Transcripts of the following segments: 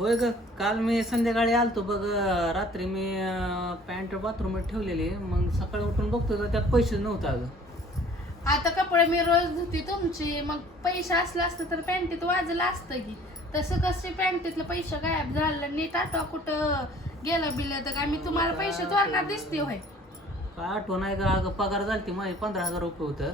होय ग. काल मी संध्याकाळी आलतो बघ. रात्री मी पॅन्ट बाथरूममध्ये ठेवलेली. मग सकाळी उठून बघतो तर त्यात पैसे नव्हतं अगं. आता कपडे मी रोज धुती तुमची, मग पैसे असलं असतं तर पॅन्टीत वाजलं असतं की. तसं कसे पॅन्टीतलं पैसे गायब झालं? नीट आठवा कुठं गेलं बिलं तर काय मी तुम्हाला पैसे चोरणार दिसते होय? काय आठवण आहे का अगं, पगार झालती माझी 15,000 रुपये होतं.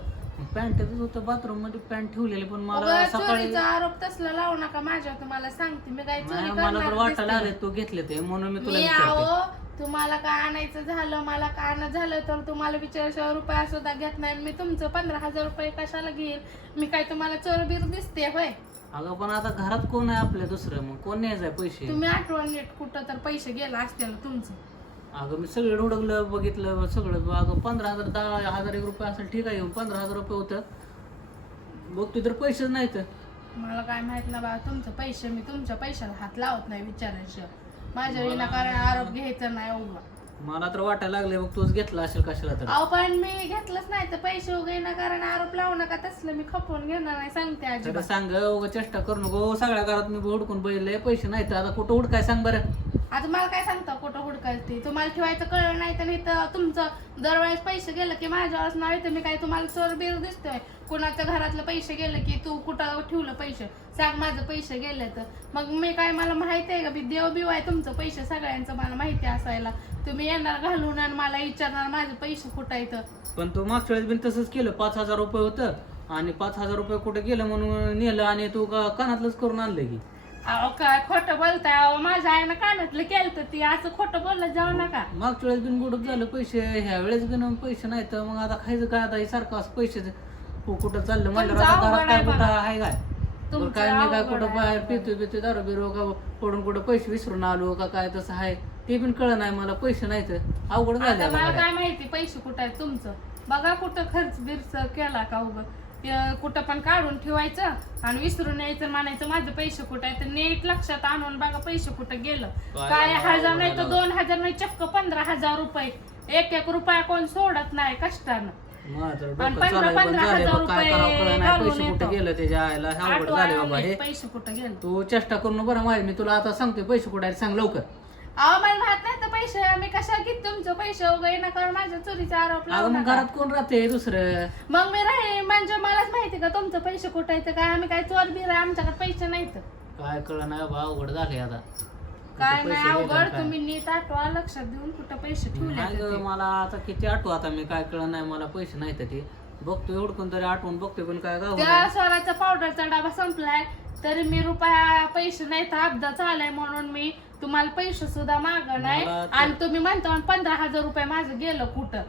पॅन्टच होतं बाथरूम मध्ये, पॅन्ट ठेवलेली. पण मला उगा सकाळी चोरीचा आरोप तसला लावू नका माझ्यावर. तुम्हाला सांगते मी काय चोरी नाही, मला तर करणार वाटायला दिसते? आले तू घेतले ते, म्हणून मी तुला मी विचारते. आहो तुम्हाला काय आणायचं झालं, मला काय आणायचं झालं तर तुम्हाला विचारल्याशिवाय रुपया सुद्धा घेत नाही. मी तुमचं 15,000 रुपये कशाला घेईन? मी काय तुम्हाला चोरबीर दिसते होय? अगं पण आता घरात कोण आहे आपल्या दुसरं, मग कोण न्यायचंय पैसे? तुम्ही आठवण नीट कुठं तर पैसे गेला असतील तुमचं. अगं मी सगळं हुडकलं, बघितलं सगळं. अगं 15,000, 10,000 एक रुपये असेल ठीक आहे. 15,000 रुपये होतं. बघतो तर पैसेच नाहीत. मला काय माहित ना बा, तुमचं पैसे मी तुमच्या पैशाला हात लावत नाही विचारायशिवाय. माझ्या विनाकारण आरोप घ्यायचा नाही उभा. मला तर वाटायला लागले बघ, तूच घेतला असेल कशाला तर. अहो पण मी घेतलंच नाही तर पैसे उगे कारण आरोप लावू नका. तसलं मी खपवून घेणार नाही सांगते तर अजिबात. सांग उगा चेष्टा करू नको. सगळ्या घरात मी हुडकून बघितले, पैसे नाहीत. आता कुठं हुडकाय सांग बरं. आता मला काय सांगता कुठं हुडकायचं? तुम्हाला ठेवायचं कळलं नाही तर इथं तुमचं दरवेळेस पैसे गेलं की माझ्यावरच नाही तर मी काय तुम्हाला चोर बिर दिसतोय? कुणाच्या घरातलं पैसे गेलं की तू कुठं ठेवलं पैसे सांग, माझं पैसे गेले तर मग मी काय, मला माहिती आहे का मी देव बिव आहे तुमचं पैसे सगळ्यांचं मला माहिती असायला? तुम्ही येणार घालून आणि मला विचारणार माझे पैसे कुठं येतं? पण तू मागच्या वेळेस बिन तसंच केलं. 5,000 रुपये होतं आणि 5,000 रुपये कुठे गेलं म्हणून नेलं आणि तू कानातलंच करून आणलं की. अहो काय खोटं बोलताय? अहो माझ्या आईनं कानातलं केलं ती, असं खोटं बोललं जाऊ नका. मागच्या वेळेस बिन बुडक झालं पैसे, ह्या वेळेस बिन पैसे नाही तर मग आता खायचं काय? आता हे सारखं असं पैसे कुठं चाललं म्हणलं तुमचं आता घरात अवघड काय आहे कुठं बघा. आहे काय? तुमचं बरं काय मी काय अवघड कुठं आहे बाहेर बघा. पितो दारू बिरो का पडून कुठं पैसे विसरून आलो का काय तसं आहे ते बिन कळलं नाही मला. पैसे नाही तर अवघड आता झालं मला आता. काय माहिती पैसे कुठं आहेत तुमचं? बघा कुठं खर्च बिर्च केला का उगं ते कुठं पण काढून ठेवायचं आणि विसरून यायचं म्हणायचं माझे पैसे कुठं आहेत. तर नीट लक्षात आणून बघा पैसे कुठं गेलं. काय 1,000 नाही तर 2,000 नाही, चक्क 15,000 रुपये. एक रुपया कोण सोडत नाही कष्टानं. माझं आणि डोकं 15,000 चालाय पण झालंय बघ, काय करावं कळलं नाही. घालून पैसे कुठे येतो. गेलं त्याच्या आईला अवघड आठवा झाले बाबा हे. पैसे कुठं गेले? तू चेष्टा करून बरं माहिती, मी तुला आता सांगतोय पैसे कुठे आहेत सांग लवकर. अहो मला माहित नाही तर पैसे मी कशा घेत तुमचं पैसे वगैरे ना कारण माझ्या चोरीचा आरोप लावू अगं मग नका. घरात कोण राहते दुसरं? मग मी राहील म्हणजे मलाच माहिती का तुमचं पैसे कुठं येतं? काय आम्ही काय चोर बिर आहे? आमच्याकडे पैसे नाहीत. काय कळलं नाही बाबा, अवघड झाले आता. काय कुठं नाही पैसे अवघड. गेले काय? तुम्ही नीट आठवा, लक्षात देऊन कुठं पैसे नाही ठेवले गं, मला आता किती आठवू आता मी, काय कळलं नाही मला. पैसे नाही तर ते बघतोय हुडकून तरी आठवून बघतोय पण काय गाव त्या स्वराचा पावडरचा डबा संपलाय तरी मी रुपया पैसे नाही तर अपघात झालाय म्हणून मी तुम्हाला पैसे सुद्धा माग नाही. मला ते- आणि तुम्ही म्हणता 15,000 रुपये माझं गेलं कुठं?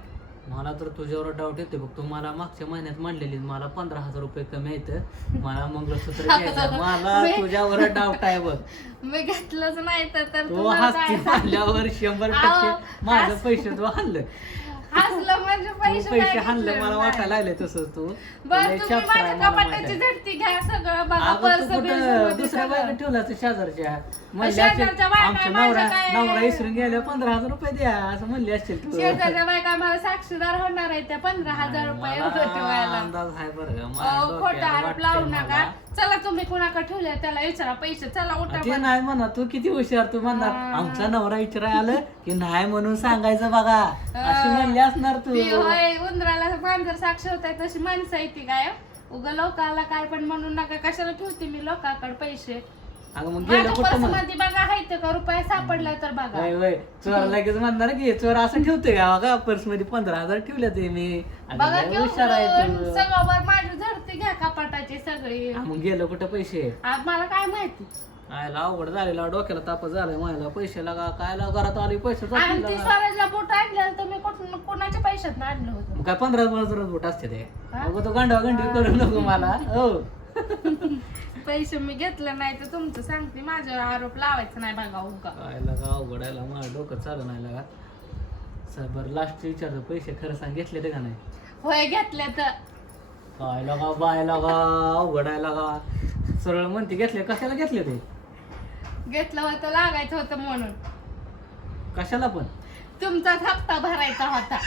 मला तर तुझ्यावर डाऊट येते बघ. तू मला मागच्या महिन्यात म्हणलेली मला 15,000 रुपये कमी येतं, मला मंगळसूत्र घ्यायचं. मला तुझ्यावर डाऊट आहे बघ. मी घेतलंच नाही तर तू तुम्हाला हसती काय म्हणल्यावर 100% अहो, माझं पैसे तू हल्लं. हसलं म्हणजे तू पैसे पैसे नाही हल्लं घेतले. मला वाटायला लागले तसंच. तू बरं लय तुम्ही चपळ आहे, माझ्या मला माहिती कपाटाची आहे. झडती घ्या सगळं बघा. अगं पर्स तू कुठं बिर्समध्ये दुसऱ्या सगळं. बायका ठेवला शेजारच्या म्हणले शेजारच्या असतील, बायका आमच्या माझ्या काय- नवरा इसरून गेल्या 15,000 रुपये द्या असं म्हणले असतील तू. शेजारच्या बायका मला साक्षीदार होणार आहे त्या 15,000 रुपये मला ठेवायला. अंदाज आहे बरं का. माझ्या अहो, खोटा डोक्यात आरोप वाटतंय लावू मला. नका. चला तुम्ही कोणाकडे ठेवले त्याला विचारा पैसे. चला उठा ते नाही म्हणा, तू किती हुशार. तू म्हणणार आमचा नवरा विचाराय आलं की नाही म्हणून सांगायचं बघा अशी म्हणली असणार तू. ती होय उंदराला मांजर साक्ष होताय तशी माणसं आहे ती काय उगा लोकाला काय पण म्हणून नका. कशाला ठेवते मी लोकांकडे पैसे? अगं मग गेलं माझ्या कुठं पर्स मग? मध्ये बघा हायत का रुपया सापडला तर बघा. वय वय चोर लगेच म्हणणार की चोर असं ठेवतोय का बघा पर्स मध्ये 15,000 ठेवले ते मी. अगं बघा लय की हुशार आहे तू. सगळं वर माझी झडती घ्या कपाटाची सगळी. हा, मग गेलं कुठं पैसे? आज मला काय माहिती. आयला अवघड झालेला, डोक्याला ताप झालाय माझ्या. पैसे लागा काय घरात आले पैसे आणि जातील ती लागा. स्वराजला बोट आणलेलं तर मी कोणाच्या पैशात आणलं होतं? मग काय 15 बोट असते ते. हा? अगं तो गांडवा गंडी करू नको मला. हो पैसे मी घेतलं नाही तर तुमचं सांगते माझ्यावर आरोप लावायचा नाही बघा उगा. काय लागा अवघड आहे माझं डोकं चालू नाही लागा. सर बरं लास्ट विचारतो, पैसे खरं सांग घेतले ते का नाही? होय घेतले तर. काय लागा बाय लागा अवघड आहे लागा. सरळ म्हणते घेतले, कशाला घेतले ते? घेतलं होतं लागायचं होतं म्हणून. कशाला पण? तुमचाच हप्ता भरायचा होता.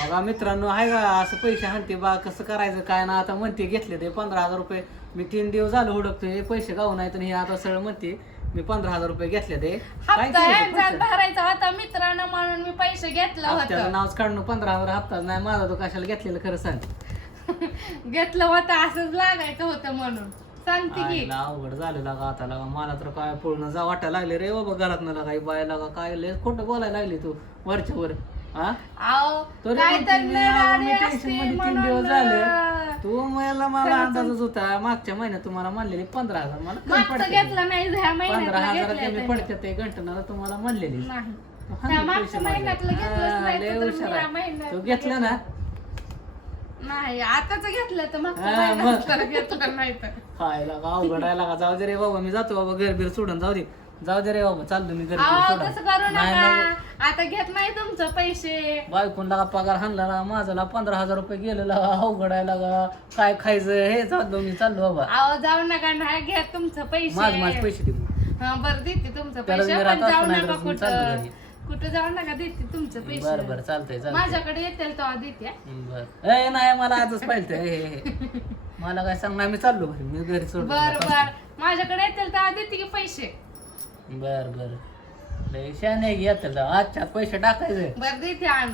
बघा मित्रांनो, आहे का असं पैसे हाणते बा कसं करायचं काय ना. आता म्हणते घेतले ते 15,000 रुपये. मी 3 दिवस झालं हुडकतोय पैसे गाव नाही तर हे आता सरळ म्हणते मी 15,000 रुपये घेतले ते काय हप्ता केलं ते ह्यांचा पैसे? भरायचा होता मित्रानं म्हणून मी पैसे घेतलं हप्त्याचं होतं नावच काढणं 15,000 हप्ता नाही माझा तो कशाला घेतलेलं खरं सांग घेतलं होतं असंच लागायचं होतं म्हणून सांगते की आईला अवघड झालं लागा आता लागा मला तर काय पूर्ण जा वाटायला लागले रे बाबा घरात ना लागा बाय लागा काय लय खोटं बोलायला लागली तू वरच्या वर हा अहो तरी काय म्हणते तर मी, नडारी मी असते टेन्शन मध्ये 3 म्हणून, दिवस झाले तू मला अंदाजच होता मागच्या महिन्यात तुम्हाला म्हणलेली 15,000 मला कमी मागचं पडते घेतलं नाही ह्या महिन्यातलं 15,000 घेतलं कमी पडते ते घंटनाला तुम्हाला म्हणलेली नाही हा, त्या मी मागच्या पैसे मागले. महिन्यातलं घेतलंच हा, नाही लय तर हुशार या आहे. महिन्यात तू घेतलं ना नाही आताच घेतलं तर मागच्या हा, महिन्यात तर घेतलं नाही तर खायला का अवघड आहे लागा जाऊ दे रे बाबा मी जातो बाबा घर बीर सोडून जाऊ दे रे बाबा चालतो मी घर बीर अहो सोडून तसं करू नाही नका ना, आता घेत नाही तुमचं पैसे बायकोन लागा पगार हाणला ना माझा 15,000 रुपये गेलं लागा अवघड आहे लागा काय खायचं हे चाललो मी चाललो बाबा अहो जाऊ नका नाही घेत तुमचं माझ पैसे पैसे दे हा बरं देते तुमचं त्याला पैसे मी पण राहत जाऊ असतो नाही नका तर मी चाललो कुठं घरी. कुठं जाऊ नका देते तुमचं बरं पैसे बरं चालतंय चालतंय माझ्याकडे येतील तेव्हा देते बर ए नाही मला आजच पाहिजे हे मला काय सांगणार मी चाललो घरी मी घरी सोडून बर बर माझ्याकडे येतील तेव्हा देते की पैसे बर बर लय शाने घेतलं आजच्या पैसे टाकायचे बर देते आणून